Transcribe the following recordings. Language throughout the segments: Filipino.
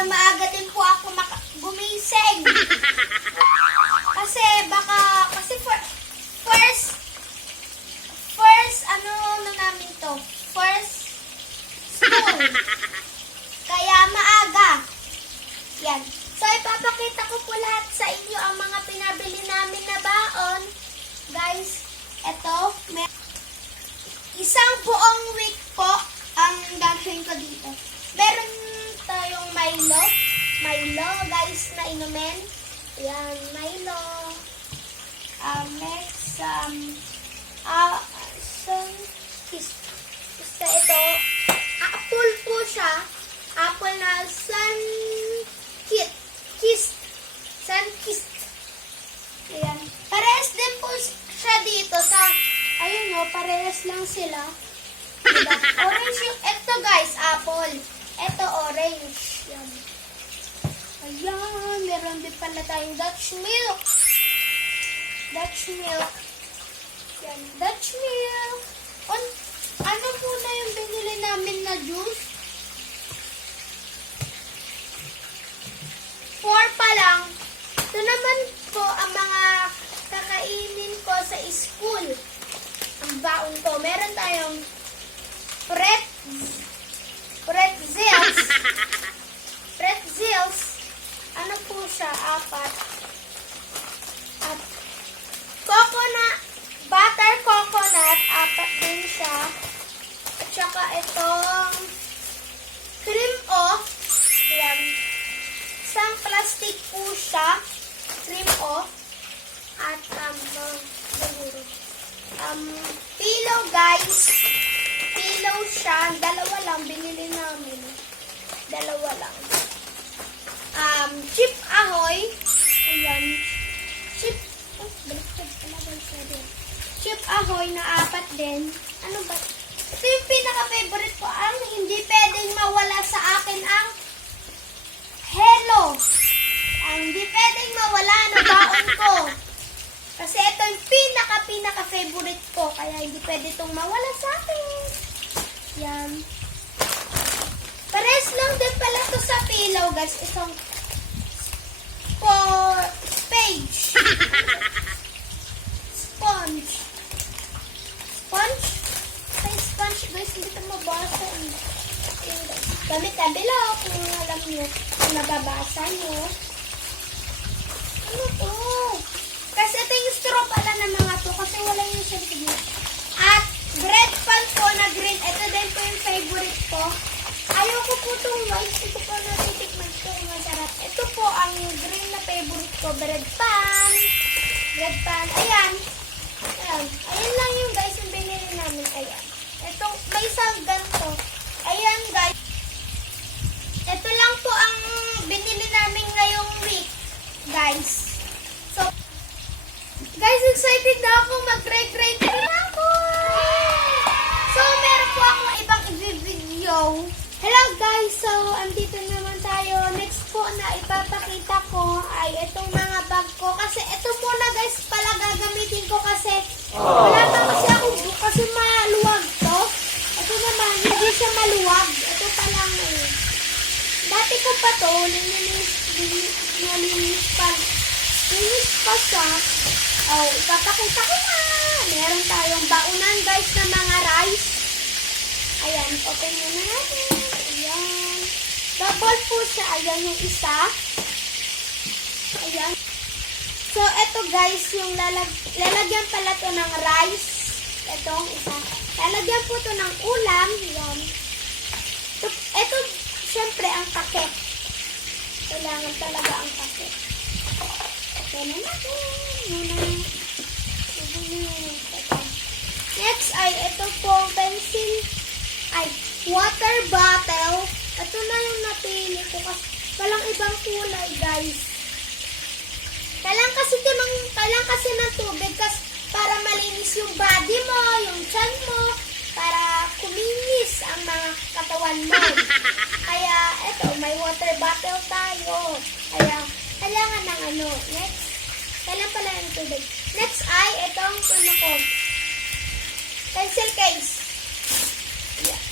para maaga din po ako gumising. Kasi first ano na namin to, first school. Kaya maaga. Yan. So, ipapakita ko po lahat sa inyo ang mga pinabili namin na baon. Guys, eto, isang buong week po ang gagawin ko dito. Meron tayong Milo, guys, na inumin. Yan, Milo. Next, ito, apple po siya. Apple na Sunkist. Ayan. Parehas din po siya dito sa, ayun o, parehas lang sila. Diba? Orange yung, ito guys, apple. Ito orange. Yan. Ayan, meron din pala tayong Dutch milk. Yan, Dutch milk. Ano po na yung binili namin na juice? 4 pa lang. Ito naman po ang mga kakainin ko sa school. Ang baon ko. Meron tayong pretzels. Ano po siya? 4. At butter coconut. 4 din siya. At saka itong cream of. Yan. Isang plastic po siya. Cream of. At pillow guys. Pillow siya. 2 lang. Binili namin. 2 lang. Chip ahoy. Ayan. Chip ahoy na 4 din. Ano ba? Ito yung pinaka-favorite ko. Ang hindi pwedeng mawala sa akin ang Hello. Ang hindi pwedeng mawala na baon ko. Kasi ito yung pinaka-favorite ko. Kaya hindi pwede itong mawala sa akin. Yan. Pares lang din pala ito sa pillow, guys. Itong sponge. Ay, sponge, guys. Hindi ito mabasa. Gamit na below kung alam nyo. Kung nababasa nyo. Ano to? Kasi ito yung straw pala ng mga to. Kasi wala yung sentiment. At bread pan po na green. Ito din po yung favorite ko. Ayoko po itong white. Ito po natitikman ko. Masarap. Ito po ang green na favorite ko. Bread pan. Ayan. Ayan lang yung guys yung binili namin. Ayan. Ito, may isang ganito. Ayan guys. Ito lang po ang binili namin ngayong week. Guys. So, guys, excited na ako. Mag-grade na ako. So, meron po akong ibang i-video. Hello guys. So, andito naman tayo. Next po na ipapakita ko ay itong mga bag ko. Kasi ito muna guys pala gagamitin ko kasi wala pa kasi akong book kasi maluwag to. Ito naman, hindi siya maluwag. Ito pa lang dati ko pa to, nalinis pa siya. Oh, ipapakita ko na. Meron tayong baunan guys na mga rice. Ayan, open mo na natin. Ayan. Double po siya. Ayan yung isa. Ayan. So, eto guys, yung lalagyan pala to ng rice. Etong isa. Lalagyan po to ng ulam. Ayan. Ito, siyempre, ang paket. Kailangan talaga ang paket. Ganun natin. Next ay ito po, pencil. Water bottle. Ito na yung napili ko kasi walang ibang kulay, guys. Kailangan kasi ng tubig kasi para malinis yung body mo, yung tiyan mo, para kuminis ang mga katawan mo. Kaya, eto, may water bottle tayo. Kaya, kailangan ng next. Kailangan pala ng tubig. Next ay, itong pencil case. Yan.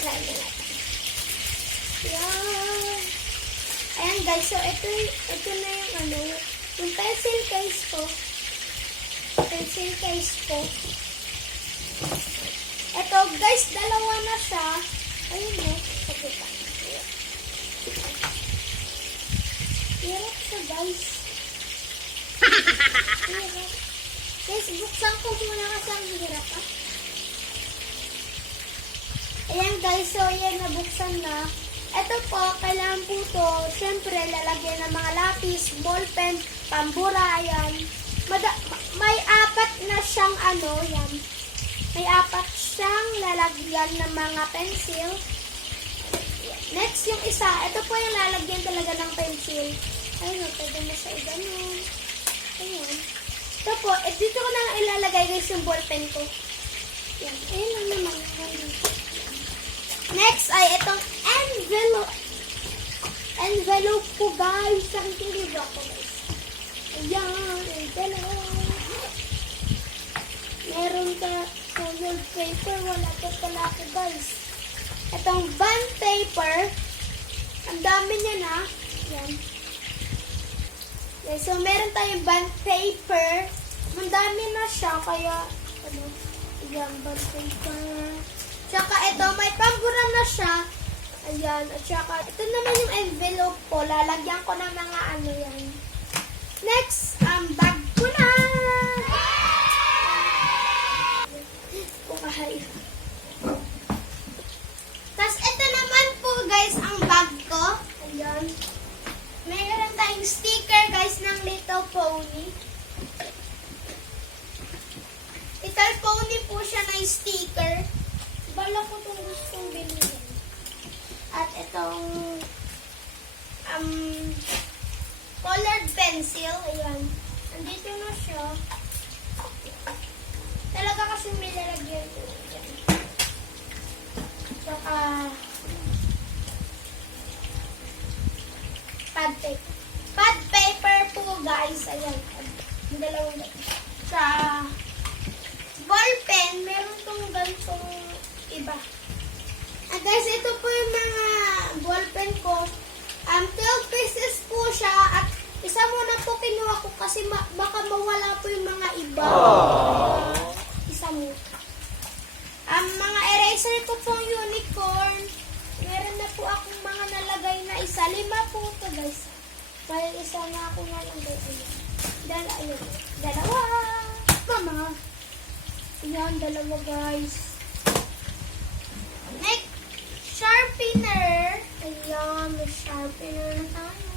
Try na natin. Yan. so ito na yung ano, yung pencil case ko. Pencil case ko. Ito guys, dalawa na siya. Ayun no, pagkita. Hirap siya guys. Hirap. Guys, buksan ko muna kasi ang hirap ah. Ayan guys, so ayan, nabuksan na. Ito po, kailangan po ito, syempre, lalagyan ng mga lapis, ballpen, pambura, ayan. May apat na siyang ano, yan. May apat siyang lalagyan ng mga pencil. Next, yung isa, ito po yung lalagyan talaga ng pencil. Ayun, pwede mo siya i-ganon. Ayun. Ito po, dito ko na ilalagay guys yung ballpen ko. Yan, ayun lang naman. Next ay itong envelope. Envelope po guys. Nakikinig ako guys. Ayan, envelope. Meron ka colored paper. Wala pa pala ako guys. Itong bond paper. Ang dami niya na. Yan. Okay, so meron tayong bond paper. Ang dami na siya. Kaya, ano, yan, bond paper. Tsaka ito, may pambura na siya. Ayan. At tsaka, ito naman yung envelope ko. Lalagyan ko ng mga ano yan. Next, bag ko na. Kukahay. Tapos, ito naman po guys, ang bag ko. Ayan. Mayroon tayong sticker guys ng Little Pony. Little Pony po siya na sticker. Bala ko itong gustong bilhin. At itong colored pencil. Ayan. Andito na siya. Talaga kasi may lalagyan ko. Saka pad paper. Pad paper po guys. Ayan. Yung dalawang sa ball pen, meron tong ganitong iba. Guys, ito po yung mga ballpen ko. 12 pieces po siya at isa muna po kinuha ko kasi baka mawala po yung mga iba. Isa mo. Mga eraser ko pong unicorn. Meron na po akong mga nalagay na isa. 5 po ito guys. May isa na ako nalagay. Dalawa. Mama. Ayan, dalawa guys. Next, sharpener. Ayan, may sharpener na tayo.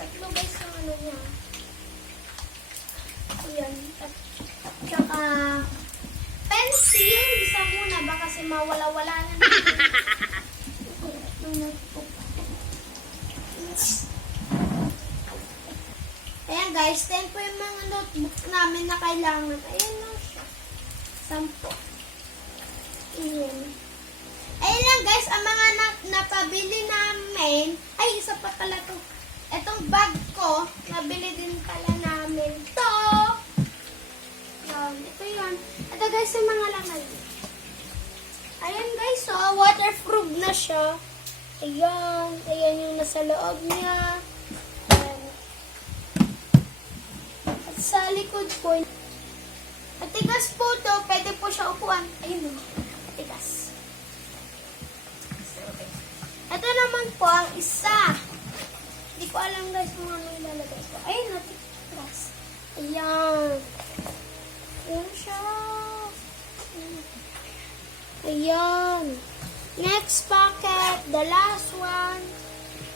3 guys yung ano niya. Ayan. At saka, pencil. Isa muna ba kasi mawala-wala na ayan guys, 10 po yung mga notebook namin na kailangan. Ayan lang siya. 10. Ayan. Ayun lang guys, ang mga napabili namin. Ay, isa pa pala to. Itong bag ko, nabili din pala namin to. Yan, ito yun. Ito guys, yung mga laman. Ayan guys, so waterproof na siya. Ayan, ayan yung nasa loob niya. Ayan. At sa likod po, matigas po to, pwede po siya upuan. Ayun o, matigas. Ito naman po ang isa. Hindi ko alam guys kung ano ilalagay ko. Ayun, matigas. Ayan. Ayan siya. Ayan. Next packet, the last one.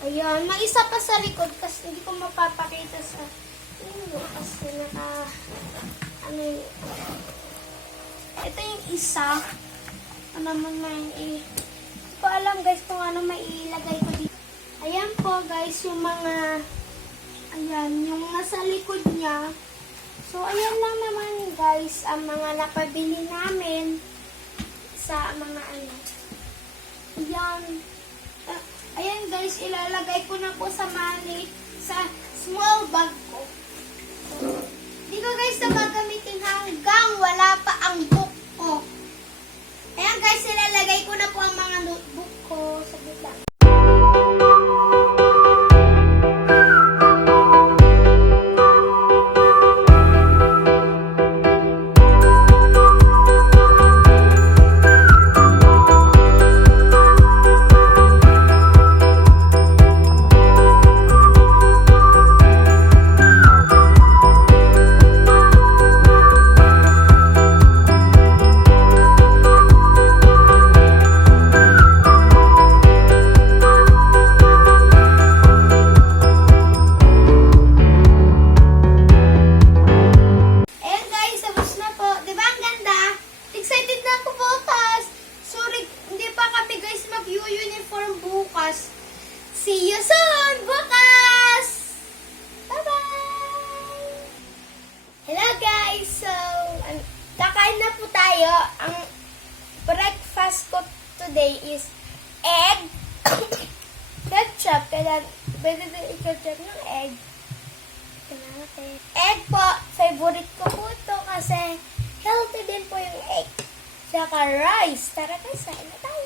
Ayan, may isa pa sa likod kasi hindi ko mapapakita sa kasi ano yun. Ito yung isa. Ano naman may hindi ko alam guys kung ano may ilagay ko dito. Ayan po guys yung mga ayan, yung nasa likod niya. So ayan lang naman guys ang mga napabili namin sa mga ano. Ayan. Ayan guys, ilalagay ko na po sa money sa small bag ko. Hindi ko guys na gagamitin hanggang wala pa ang book ko. Ayan guys, ilalagay ko na po ang mga notebook ko sa butang. See you soon! Bukas! Bye-bye! Hello guys! So, kakain na po tayo. Ang breakfast ko today is egg, ketchup. Kailan, pwede din i-ketchup ng egg. Egg po, favorite ko po ito kasi healthy din po yung egg. Saka rice. Tara guys, kain na tayo.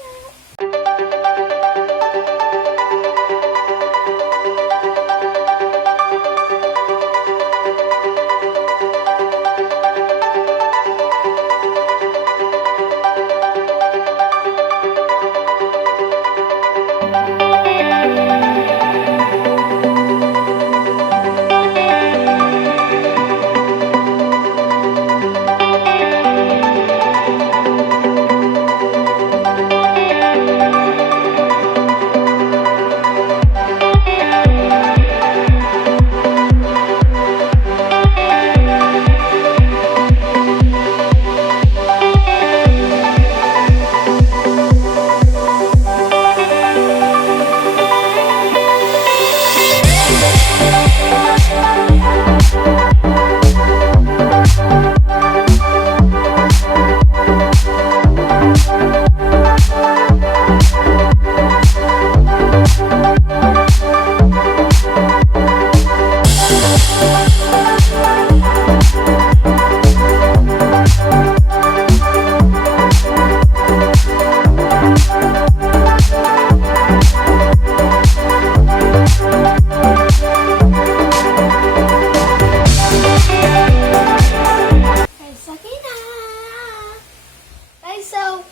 So,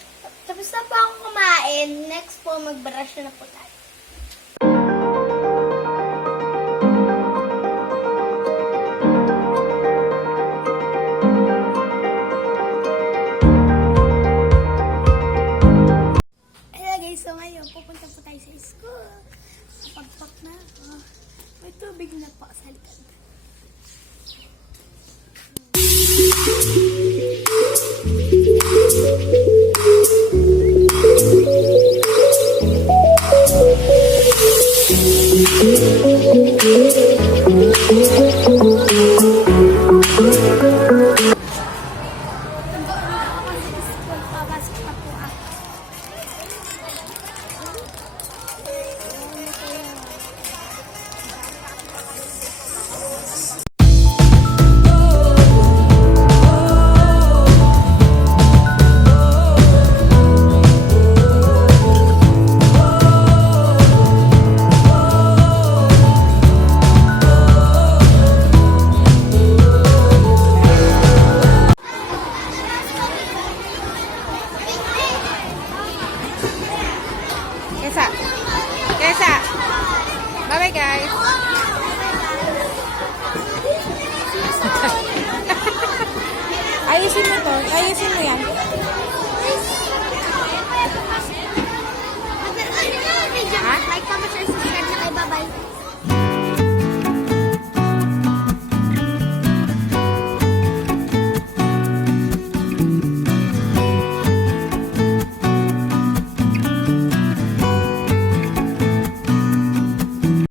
tapos na po ako kumain. Next po, mag-brush na po tayo. Hello guys, so ngayon, pupunta po tayo sa school. Pagpak na ako. May tubig na po sa likod. Kesa. Bye-bye, guys. Ayusin mo to. Ayusin mo yan.